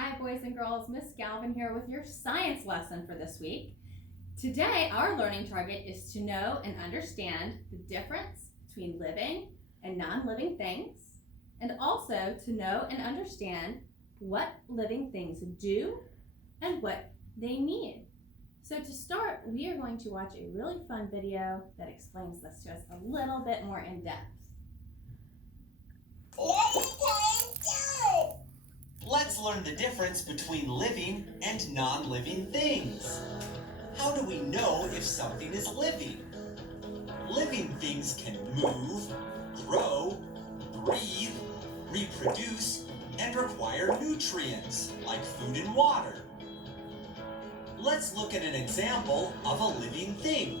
Hi boys and girls, Miss Galvin here with your science lesson for this week. Today our learning target is to know and understand the difference between living and non-living things, and also to know and understand what living things do and what they need. So to start, we are going to watch a really fun video that explains this to us a little bit more in depth. Let's learn the difference between living and non-living things. How do we know if something is living? Living things can move, grow, breathe, reproduce, and require nutrients like food and water. Let's look at an example of a living thing.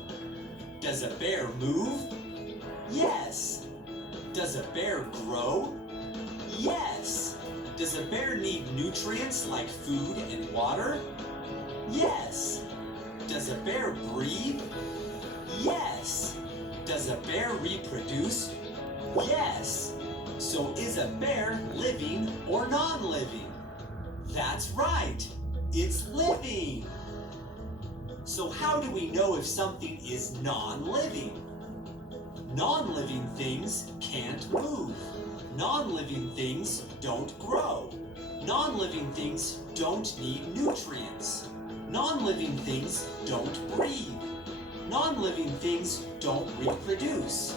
Does a bear move? Yes. Does a bear grow? Yes. Does a bear need nutrients like food and water? Yes. Does a bear breathe? Yes. Does a bear reproduce? Yes. So is a bear living or non-living? That's right. It's living. So how do we know if something is non-living? Non-living things can't move. Non-living things don't grow. Non-living things don't need nutrients. Non-living things don't breathe. Non-living things don't reproduce.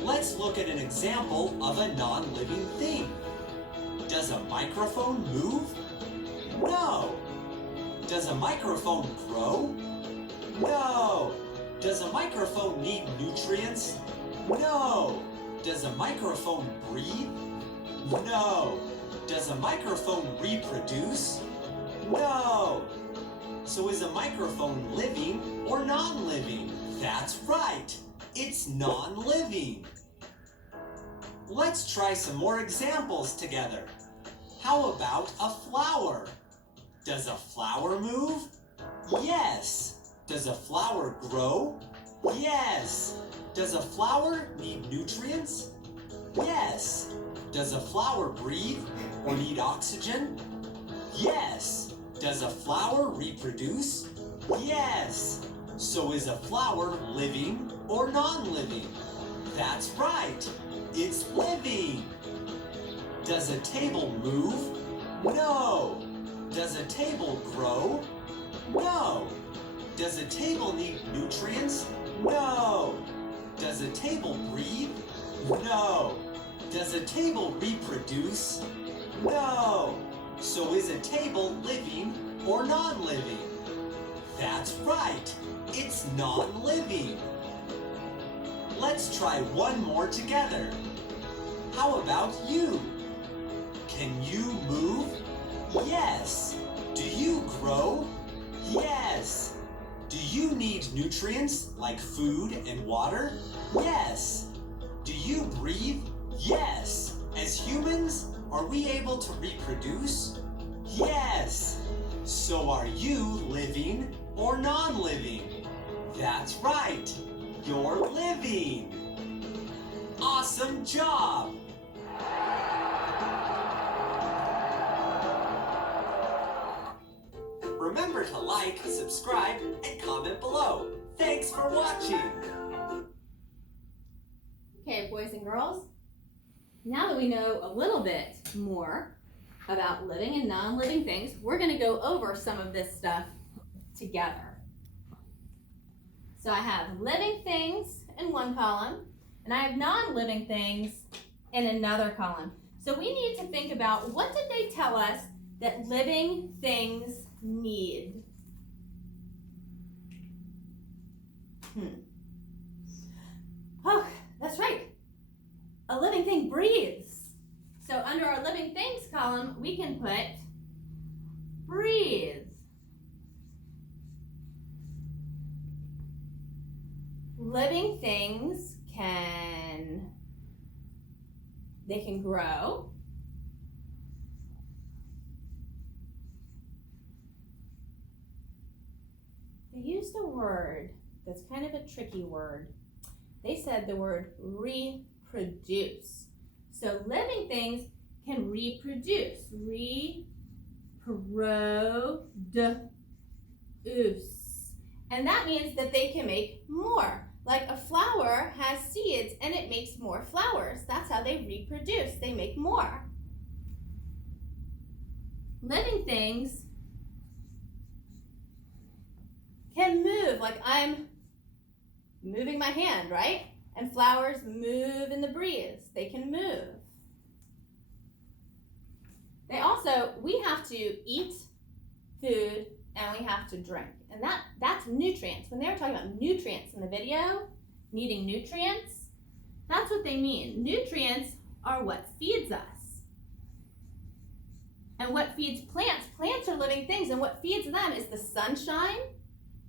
Let's look at an example of a non-living thing. Does a microphone move? No. Does a microphone grow? No. Does a microphone need nutrients? No. Does a microphone breathe? No. Does a microphone reproduce? No. So is a microphone living or non-living? That's right. It's non-living. Let's try some more examples together. How about a flower? Does a flower move? Yes. Does a flower grow? Yes. Does a flower need nutrients? Yes. Does a flower breathe or need oxygen? Yes. Does a flower reproduce? Yes. So is a flower living or non-living? That's right. It's living. Does a table move? No. Does a table grow? No. Does a table need nutrients? No. Does a table breathe? No. Does a table reproduce? No. So is a table living or non-living? That's right. It's non-living. Let's try one more together. How about you? Can you move? Yes. Do you grow? Yes. Do you need nutrients like food and water? Yes. Do you breathe? Yes. As humans, are we able to reproduce? Yes. So are you living or non-living? That's right. You're living. Awesome job! Remember to like, subscribe, and comment below. Thanks for watching! Okay, boys and girls, now that we know a little bit more about living and non-living things, we're going to go over some of this stuff together. So I have living things in one column, and I have non-living things in another column. So we need to think about, what did they tell us that living things need? Oh, that's right. A living thing breathes. So under our living things column, we can put breathe. Living things they can grow. They used a word that's kind of a tricky word. They said the word reproduce. So living things can reproduce. Reproduce. Produce. And that means that they can make more. Like a flower has seeds and it makes more flowers. That's how they reproduce. They make more. Living things can move. Like I'm moving my hand, right? And flowers move in the breeze. They can move. They also, we have to eat food and we have to drink. And that's nutrients. When they were talking about nutrients in the video, needing nutrients, that's what they mean. Nutrients are what feeds us. And what feeds plants? Plants are living things, and what feeds them is the sunshine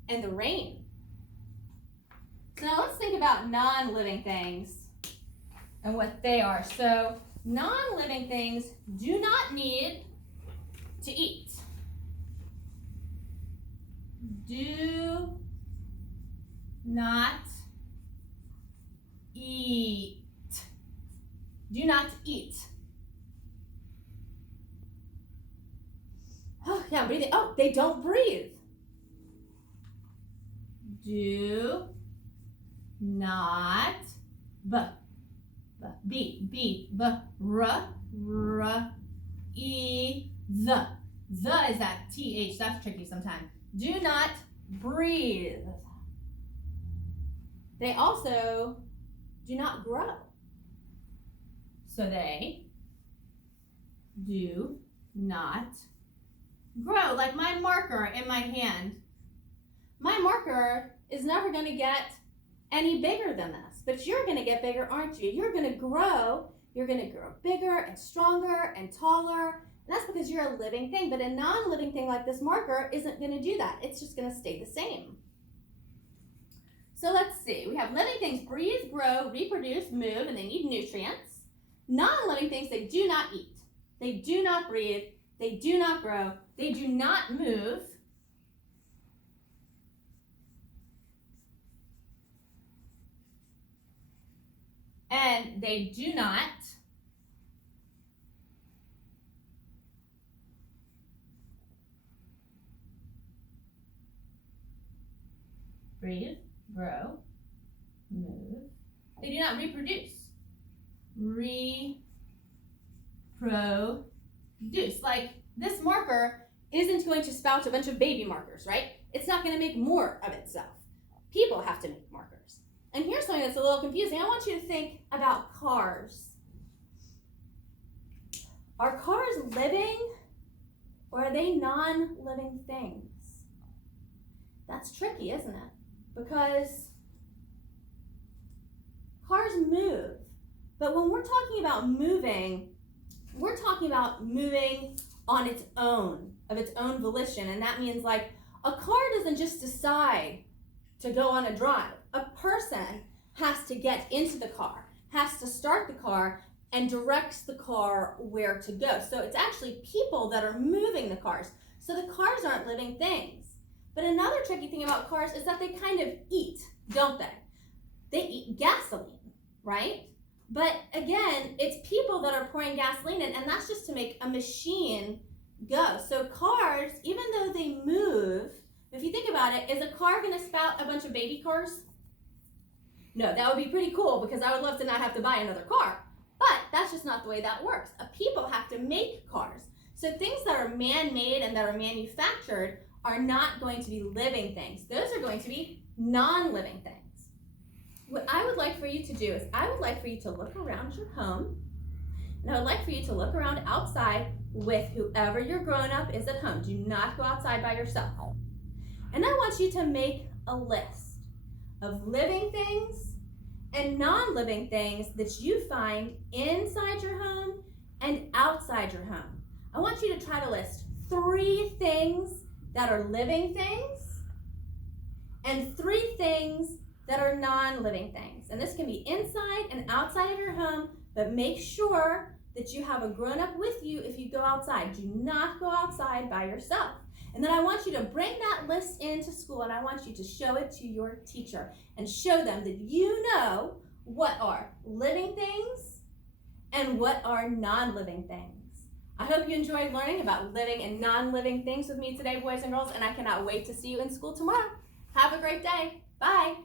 and the rain. So now let's think about non-living things and what they are. So non-living things do not need to eat. Do not eat. Do not eat. Oh, yeah, I'm breathing. Oh, they don't breathe. Do not r, e, the. The is that TH. That's tricky sometimes. Do not breathe. They also do not grow. So they do not grow. Like my marker in my hand. My marker is never going to get any bigger than this, but you're going to get bigger, aren't you? You're going to grow. You're going to grow bigger and stronger and taller. And that's because you're a living thing, but a non-living thing like this marker isn't going to do that. It's just going to stay the same. So let's see. We have living things breathe, grow, reproduce, move, and they need nutrients. Non-living things, they do not eat. They do not breathe. They do not grow. They do not move. And they do not breathe, grow, move. They do not reproduce. Reproduce. Like this marker isn't going to spout a bunch of baby markers, right? It's not going to make more of itself. People have to make markers. And here's something that's a little confusing. I want you to think about cars. Are cars living or are they non-living things? That's tricky, isn't it? Because cars move. But when we're talking about moving, we're talking about moving on its own, of its own volition. And that means like a car doesn't just decide to go on a drive. A person has to get into the car, has to start the car, and directs the car where to go. So it's actually people that are moving the cars. So the cars aren't living things. But another tricky thing about cars is that they kind of eat, don't they? They eat gasoline, right? But again, it's people that are pouring gasoline in, and that's just to make a machine go. So cars, even though they move, if you think about it, is a car going to spout a bunch of baby cars? No, that would be pretty cool because I would love to not have to buy another car. But that's just not the way that works. People have to make cars. So things that are man-made and that are manufactured are not going to be living things. Those are going to be non-living things. What I would like for you to do is I would like for you to look around your home, and I would like for you to look around outside with whoever your grown-up is at home. Do not go outside by yourself. And I want you to make a list of living things and non-living things that you find inside your home and outside your home. I want you to try to list 3 things that are living things and 3 things that are non-living things. And this can be inside and outside of your home, but make sure that you have a grown-up with you if you go outside. Do not go outside by yourself. And then I want you to bring that list into school, and I want you to show it to your teacher and show them that you know what are living things and what are non-living things. I hope you enjoyed learning about living and non-living things with me today, boys and girls, and I cannot wait to see you in school tomorrow. Have a great day. Bye.